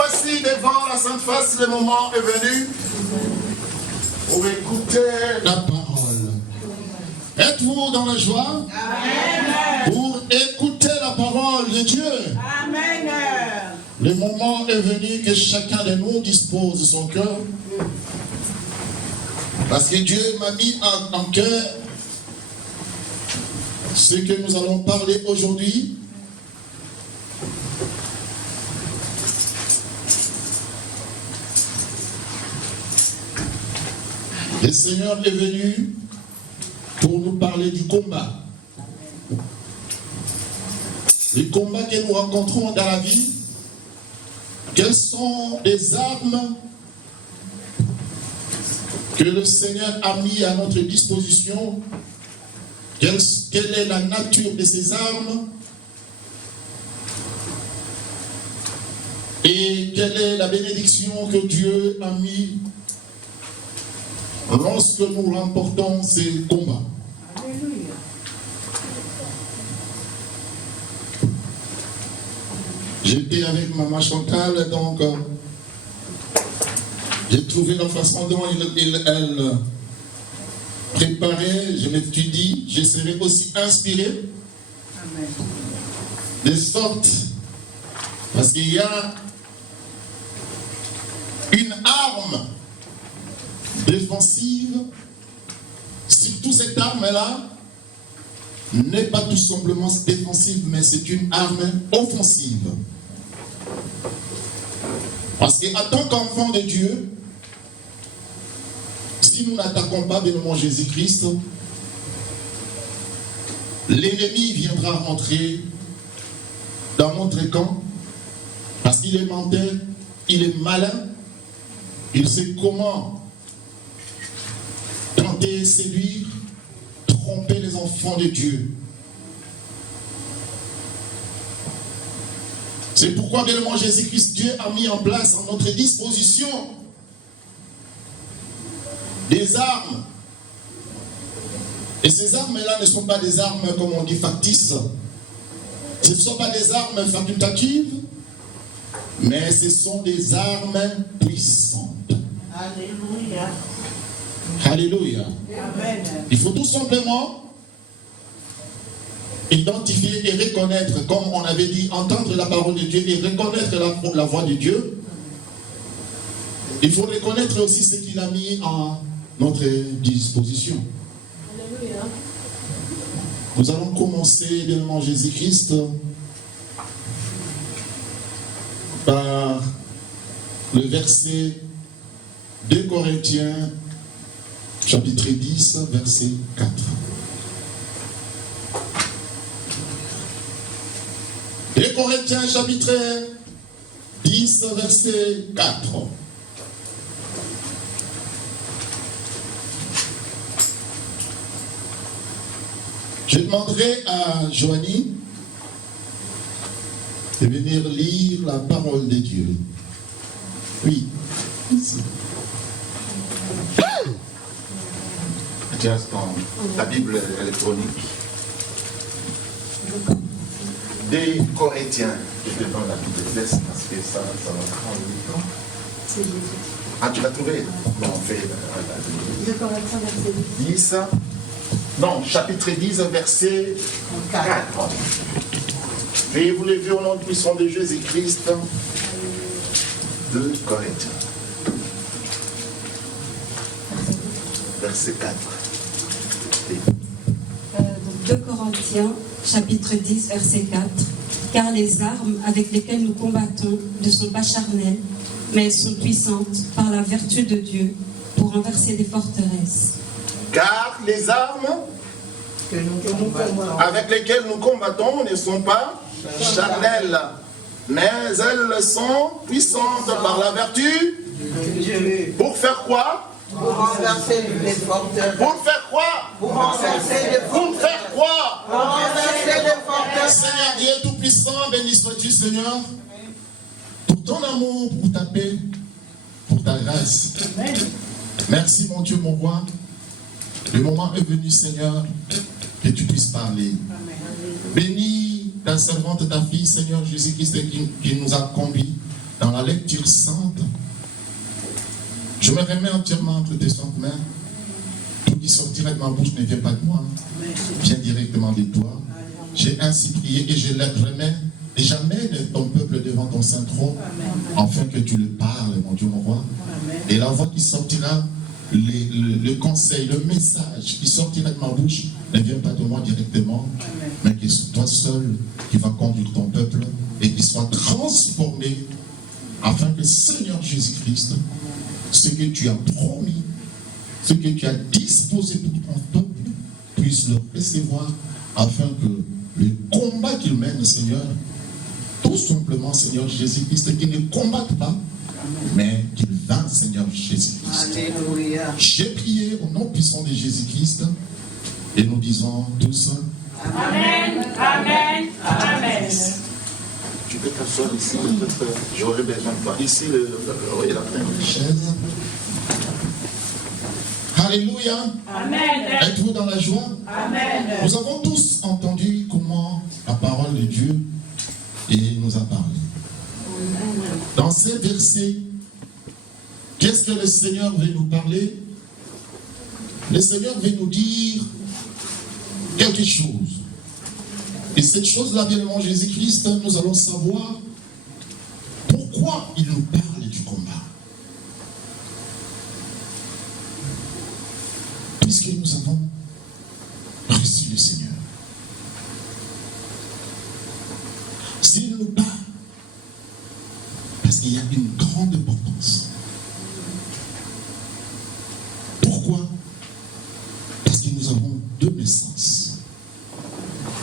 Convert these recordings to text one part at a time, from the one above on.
voici devant la Sainte Face, le moment est venu pour écouter la parole. Êtes-vous dans la joie? Amen. Pour écouter la parole de Dieu? Amen. Le moment est venu que chacun de nous dispose de son cœur. Parce que Dieu m'a mis en cœur ce que nous allons parler aujourd'hui. Le Seigneur est venu pour nous parler du combat. Les combats que nous rencontrons dans la vie, quelles sont les armes que le Seigneur a mis à notre disposition? Quelle est la nature de ces armes? Et quelle est la bénédiction que Dieu a mis lorsque nous remportons ces combats? Alléluia. J'étais avec Maman Chantal, donc j'ai trouvé la façon dont elle préparait, je me suis dit, je serai aussi inspiré. Amen. De sorte, parce qu'il y a une arme défensive, surtout cette arme-là n'est pas tout simplement défensive, mais c'est une arme offensive. Parce qu'en tant qu'enfant de Dieu, si nous n'attaquons pas bien Jésus-Christ, l'ennemi viendra rentrer dans notre camp, parce qu'il est menteur, il est malin, il sait comment tenter, séduire, tromper les enfants de Dieu. C'est pourquoi, bien aimé Jésus-Christ, Dieu a mis en place à notre disposition des armes. Et ces armes-là ne sont pas des armes, comme on dit, factices. Ce ne sont pas des armes facultatives, mais ce sont des armes puissantes. Alléluia. Alléluia. Amen. Il faut tout simplement identifier et reconnaître, comme on avait dit, entendre la parole de Dieu et reconnaître la voix de Dieu. Il faut reconnaître aussi ce qu'il a mis en notre disposition. Alléluia. Nous allons commencer, bien aimé Jésus-Christ, par le verset 2 Corinthiens, chapitre 10, verset 4. 2 Corinthiens, chapitre 10, verset 4. Je demanderai à Joanie de venir lire la parole de Dieu. Oui, ici. Tiens, ta Bible électronique. Des Corinthiens. Je vais prendre la Bible de test parce que ça va prendre du temps. Ah, tu l'as trouvé? Non, on fait. 2 Corinthiens, verset 10. Non, chapitre 10, verset 4. Veuillez vous lever au nom du puissant de Jésus-Christ. 2 Corinthiens. Verset 4. 2 Corinthiens, chapitre 10, verset 4. Car les armes avec lesquelles nous combattons ne sont pas charnelles, mais elles sont puissantes par la vertu de Dieu pour renverser des forteresses. Car les armes avec lesquelles nous combattons ne sont pas charnelles, mais elles sont puissantes par la vertu de Dieu. Pour faire quoi? Pour renverser les forteresses. Pour faire quoi? Pour renverser les forteresses. Pour faire quoi? Pour renverser les forteresses. Seigneur Dieu Tout-Puissant, béni sois-tu, Seigneur, pour ton amour, pour ta paix, pour ta grâce. Amen. Merci, mon Dieu, mon roi. Le moment est venu, Seigneur, que tu puisses parler. Amen. Bénis ta servante, ta fille, Seigneur Jésus-Christ, qui nous a conduits dans la lecture sainte, je me remets entièrement entre tes saintes mains. Tout qui sortira de ma bouche ne vient pas de moi, vient directement de toi. J'ai ainsi prié et je le remets et j'amène ton peuple devant ton saint trône, afin que tu le parles, mon Dieu, mon roi. Et la voix qui sortira, le conseil, le message qui sortira de ma bouche ne vient pas de moi directement, mais que c'est toi seul qui va conduire ton peuple et qui soit transformé, afin que Seigneur Jésus-Christ, ce que tu as promis, ce que tu as disposé pour ton peuple, puisse le recevoir, afin que le combat qu'il mène, Seigneur, tout simplement, Seigneur Jésus-Christ, qu'il ne combatte pas, mais qu'il vainque, Seigneur Jésus-Christ. Alléluia. J'ai prié au nom puissant de Jésus-Christ et nous disons tous Amen, amen, amen. Tu peux t'asseoir ici, peut-être j'aurais besoin de toi. Ici, il a plein de chaises. Alléluia. Amen. Êtes-vous dans la joie? Amen. Nous avons tous entendu comment la parole de Dieu nous a parlé. Dans ces versets, qu'est-ce que le Seigneur veut nous parler? Le Seigneur veut nous dire quelque chose. Et cette chose-là, bien aimé Jésus-Christ, nous allons savoir pourquoi il nous parle du combat. Puisque nous avons reçu le Seigneur. S'il nous parle, parce qu'il y a une grande importance. Pourquoi? Parce que nous avons deux naissances.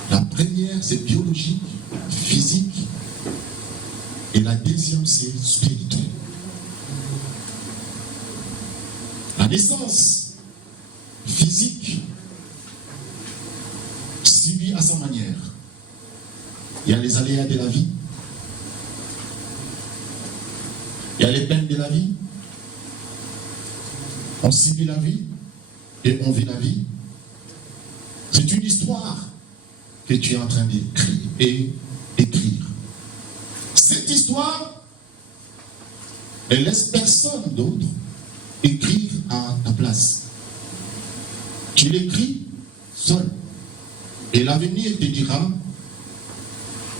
La première, c'est biologique, physique, et la deuxième, c'est spirituelle. La naissance physique subit à sa manière. Il y a les aléas de la vie, il y a les peines de la vie. On subit la vie et on vit la vie. C'est une histoire que tu es en train d'écrire et écrire. Cette histoire, elle laisse personne d'autre écrire à ta place. Tu l'écris seul. Et l'avenir te dira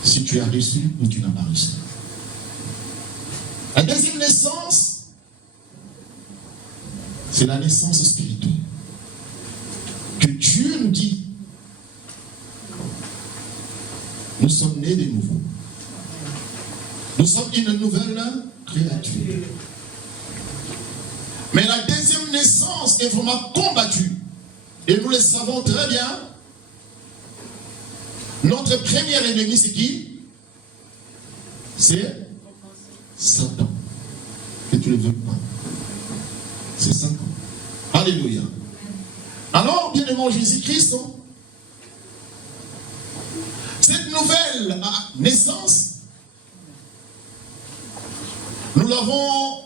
si tu as reçu ou tu n'as pas reçu. La deuxième naissance, c'est la naissance spirituelle. Que Dieu nous dit, nous sommes nés de nouveau. Nous sommes une nouvelle créature. Mais la deuxième naissance est vraiment combattue. Et nous le savons très bien. Notre premier ennemi, c'est qui? C'est Satan. Que tu ne le veux pas. C'est Satan. Alléluia. Alors, bien-aimé Jésus-Christ, cette nouvelle naissance, nous l'avons,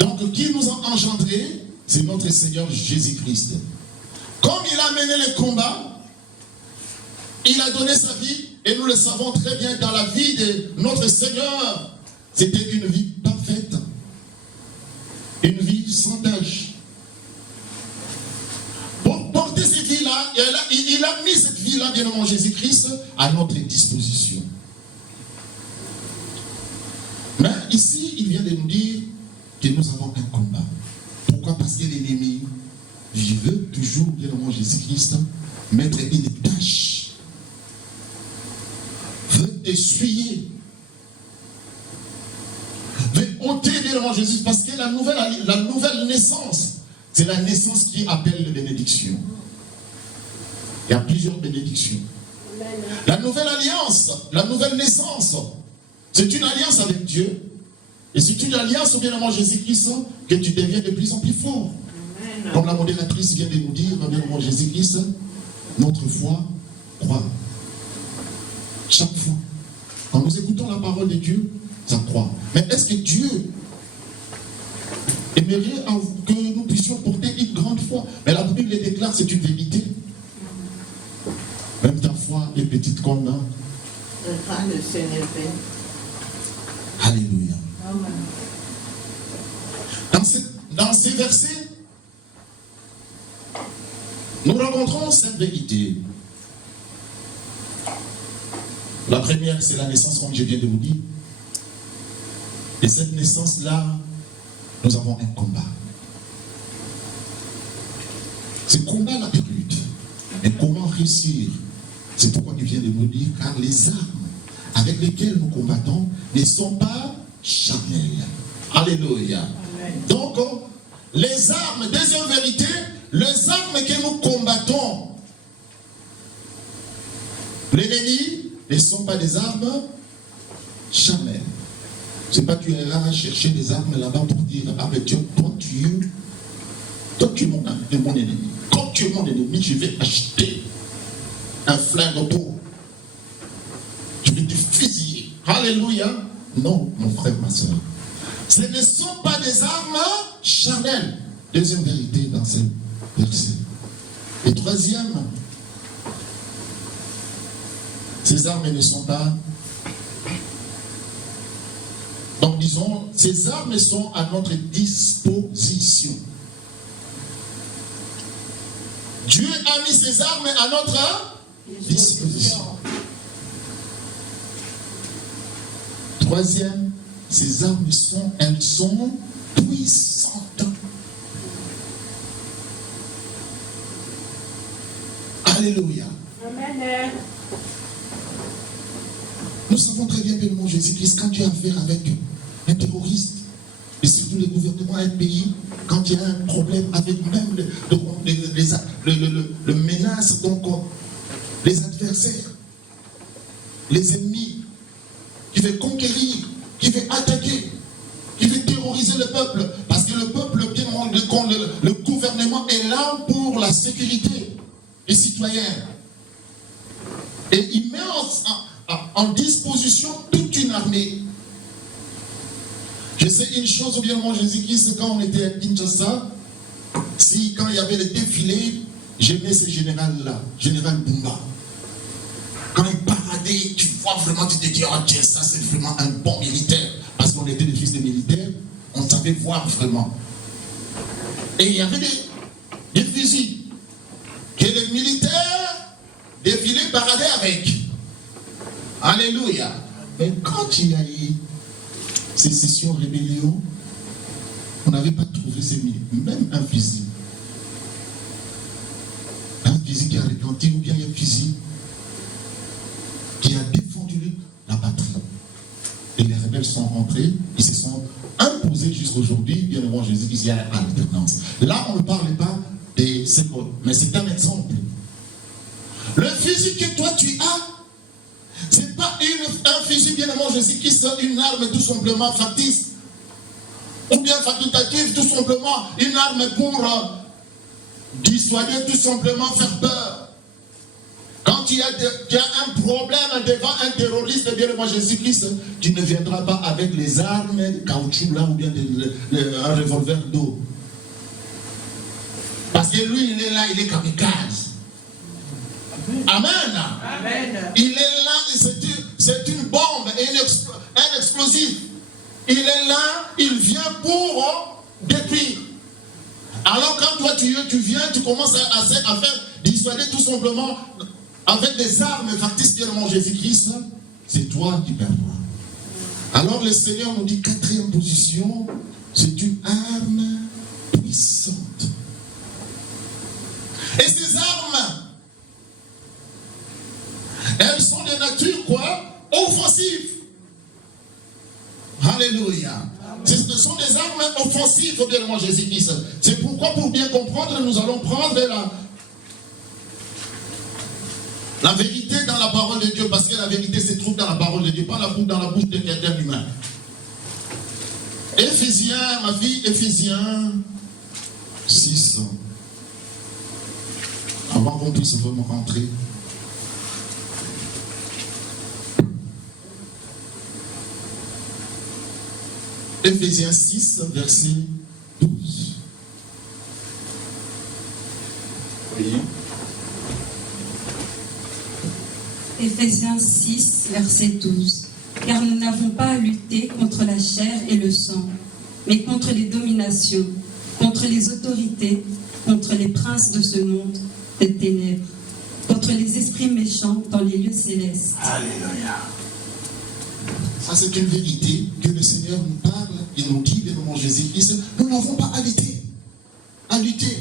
donc qui nous a engendré, c'est notre Seigneur Jésus-Christ. Comme il a mené le combat, il a donné sa vie, et nous le savons très bien, dans la vie de notre Seigneur, c'était une vie parfaite, une vie sans tâche. Pour porter cette vie-là, il a mis cette vie-là, bien-aimé Jésus-Christ, à notre disposition. Mais ici, il vient de nous dire que nous avons un combat. Pourquoi? Parce que l'ennemi, il veut toujours, bien-aimé Jésus-Christ, mettre une tâche, veut essuyer, veut ôter, bien-aimé Jésus, parce que la nouvelle naissance, c'est la naissance qui appelle les bénédictions. Il y a plusieurs bénédictions. La nouvelle alliance, la nouvelle naissance, c'est une alliance avec Dieu. Et c'est une alliance, bien-aimé Jésus-Christ, que tu deviens de plus en plus fort. Amen. Comme la modératrice vient de nous dire, bien-aimé Jésus-Christ, notre foi croit. Chaque fois. Quand nous écoutons la parole de Dieu, ça croit. Mais est-ce que Dieu aimerait que nous puissions porter une grande foi? Mais la Bible déclare, c'est une vérité. Même ta foi est petite comme un. Le Seigneur. Alléluia. ces versets, nous rencontrons cette vérité. La première, c'est la naissance, comme je viens de vous dire. Et cette naissance-là, nous avons un combat. Ce combat-là est rude. Mais comment réussir? C'est pourquoi il vient de nous dire, car les armes avec lesquelles nous combattons ne sont pas charnelles. Alléluia. Amen. Donc, les armes, deuxième vérité, les armes que nous combattons, l'ennemi, ne sont pas des armes charnelles. C'est pas que tu es là à chercher des armes là-bas pour dire, ah mais Dieu, toi tu es mon ennemi. Quand tu es mon ennemi, je vais acheter un flingue pour. Je vais te fusiller. Alléluia. Non, mon frère, ma soeur. Ce ne sont pas des armes charnelles. Deuxième vérité dans ce verset. Et troisième, ces armes ne sont pas... Donc disons, ces armes sont à notre disposition. Dieu a mis ces armes à notre disposition. Troisième, ces armes elles sont puissantes. Alléluia. Amen. Nous savons très bien que le mot Jésus-Christ, quand tu as affaire avec un terroriste, et surtout le gouvernement d'un pays, quand il y a un problème avec même le menace, donc les adversaires, les ennemis, qui veut conquérir, qui veut attaquer, qui veut terroriser le peuple, parce que le peuple, bien le gouvernement est là pour la sécurité des citoyens. Et il met en disposition toute une armée. Je sais une chose, bien mon Jésus-Christ, quand on était à Kinshasa, quand il y avait le défilé, j'aimais ce général-là, général Bumba. Quand il paradait, tu vois vraiment, tu te dis, oh Dieu, ça c'est vraiment un bon militaire. Parce qu'on était des fils de militaires, on savait voir vraiment. Et il y avait des fusils que les militaires défilaient, paradaient avec. Alléluia. Mais quand il y a eu sécession, rébellion, on n'avait pas trouvé même un fusil. Un fusil qui a retenti ou bien un fusil qui a défendu la patrie. Et les rebelles sont rentrés, ils se sont imposés jusqu'aujourd'hui, bien avant Jésus, qu'il y a alternance. Là, on ne parle pas des secondes, mais c'est un exemple. Le fusil que toi tu as, c'est pas un fusil bien avant Jésus-Christ, une arme tout simplement factice, ou bien facultative, tout simplement une arme pour dissuader, tout simplement faire peur. Quand il y a un problème devant un terroriste, bien avant Jésus-Christ, tu ne viendras pas avec les armes de caoutchouc là, ou bien un revolver d'eau. Parce que lui, il est là, il est kamikaze. Amen. Amen. Il est là, c'est une bombe, un explosif. Il est là, il vient pour détruire. Alors quand toi tu viens, tu commences à faire dissuader tout simplement avec des armes factices, bien mon Jésus-Christ, c'est toi qui perdras. Alors le Seigneur nous dit, quatrième position, c'est une arme puissante. Et ces armes, elles sont de nature quoi? Offensive. Alléluia. Ce sont des armes offensives, bien mon Jésus-Christ. C'est pourquoi, pour bien comprendre, nous allons prendre la vérité dans la parole de Dieu, parce que la vérité se trouve dans la parole de Dieu, pas dans la bouche de quelqu'un humain. Éphésiens, ma fille, Éphésiens 6. Avant qu'on puisse vraiment rentrer. Éphésiens 6, verset 12. Oui. Éphésiens 6, verset 12. Car nous n'avons pas à lutter contre la chair et le sang, mais contre les dominations, contre les autorités, contre les princes de ce monde des ténèbres, contre les esprits méchants dans les lieux célestes. Alléluia. Ça, c'est une vérité que le Seigneur nous parle et nous dit, bien mon Jésus-Christ, nous n'avons pas à lutter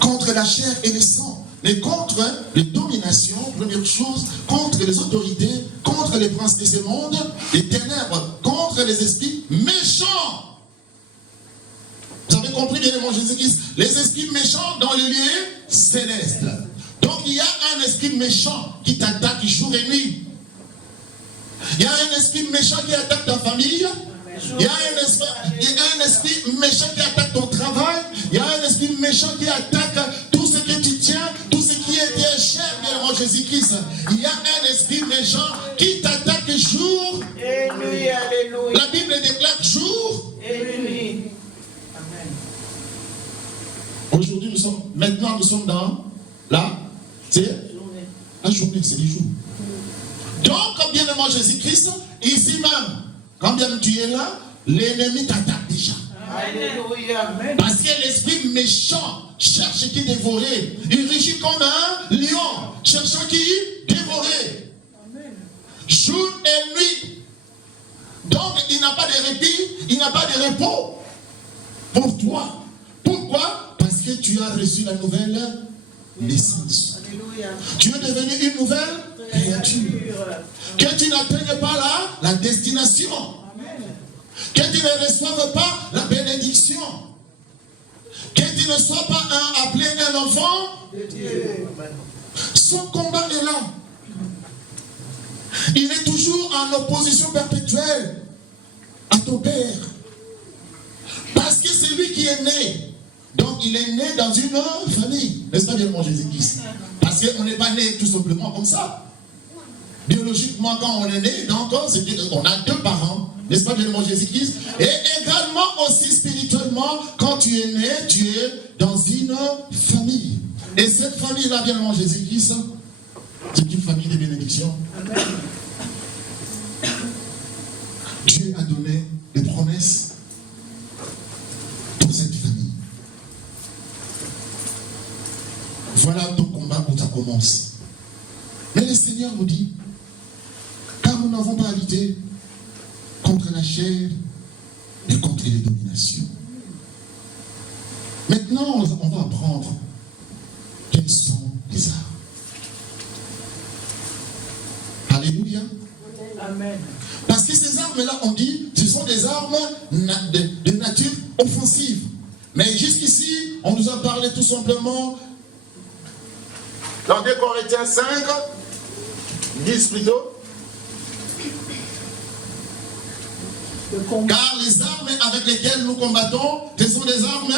contre la chair et le sang, mais contre les dominations, première chose, contre les autorités, contre les princes de ce monde, les ténèbres, contre les esprits méchants. Vous avez compris, bien mon Jésus-Christ, les esprits méchants dans les lieux célestes. Donc il y a un esprit méchant qui t'attaque jour et nuit. Il y a un esprit méchant qui attaque ta famille. Il y a un esprit méchant qui attaque ton travail. Il y a un esprit méchant qui attaque tout ce que tu tiens, tout ce qui est bien cher, bien mon Jésus-Christ. Il y a un esprit méchant qui t'attaque jour Et nuit, alléluia. La Bible déclare jour Et nuit. Aujourd'hui, maintenant nous sommes dans c'est la journée, c'est les jours. Donc, comme bien aimé Jésus-Christ, ici même, quand bien tu es là, l'ennemi t'attaque déjà. Alléluia. Parce que l'esprit méchant cherche qui dévorer. Il rugit comme un lion, cherchant qui dévorer. Jour et nuit. Donc, il n'a pas de répit, il n'a pas de repos pour toi. Pourquoi? Parce que tu as reçu la nouvelle naissance. Alléluia. Tu es devenu une nouvelle créature. Que tu n'atteignes pas la destination. Que tu ne reçoives pas la bénédiction. Que tu ne sois pas appelé un enfant De Dieu. Son combat est là. Il est toujours en opposition perpétuelle à ton père. Parce que c'est lui qui est né. Donc il est né dans une famille. N'est-ce pas bien mon Jésus-Christ? Parce qu'on n'est pas né tout simplement comme ça. Biologiquement, quand on est né, donc on a deux parents. N'est-ce pas bien mon Jésus-Christ? Et également aussi spirituellement, quand tu es né, tu es dans une famille. Et cette famille-là, bien mon Jésus-Christ, c'est une famille de bénédiction. Dieu a donné des promesses pour cette famille. Voilà ton combat où ça commence. Mais le Seigneur nous dit, car nous n'avons pas à lutter contre la chair et contre les dominations. Maintenant, on va apprendre quelles sont les armes. Alléluia. Amen. Parce que ces armes-là, on dit, ce sont des armes de nature offensive. Mais jusqu'ici, on nous a parlé tout simplement dans 2 Corinthiens 5, 10 plutôt. Car les armes avec lesquelles nous combattons, ce sont des armes,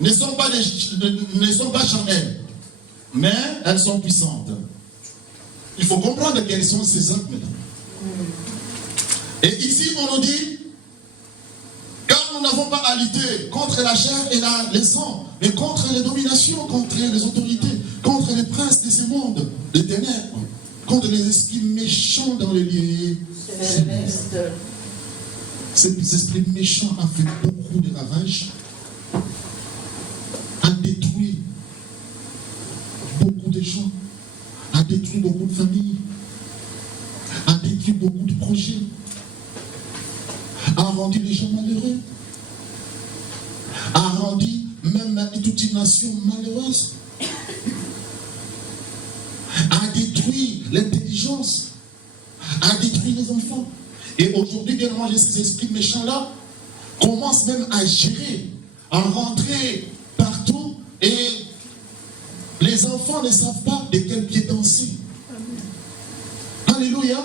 ne sont pas charnelles, mais elles sont puissantes. Il faut comprendre quelles sont ces armes-là. Et ici, on nous dit, car nous n'avons pas à lutter contre la chair et le sang, mais contre les dominations, contre les autorités, contre les princes de ce monde, des ténèbres, contre les esprits méchants dans les lieux célestes. Cet esprit méchant a fait beaucoup de ravages, a détruit beaucoup de gens, a détruit beaucoup de familles, a détruit beaucoup de projets, a rendu les gens malheureux, a rendu même toute une nation malheureuse, a détruit l'intelligence, a détruit les enfants. Et aujourd'hui, bien manger ces esprits méchants-là commencent même à gérer, à rentrer partout. Et les enfants ne savent pas de quel pied danser. Alléluia.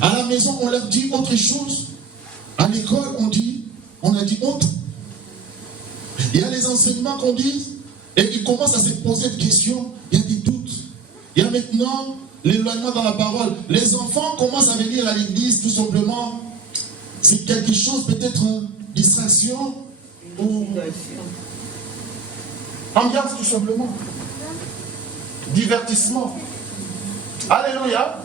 À la maison, on leur dit autre chose. À l'école, on a dit autre. Il y a les enseignements qu'on dit, et ils commencent à se poser des questions. Il y a des doutes. Il y a maintenant l'éloignement dans la parole. Les enfants commencent à venir à l'église tout simplement. C'est quelque chose, peut-être distraction ou ambiance tout simplement. Divertissement. Alléluia.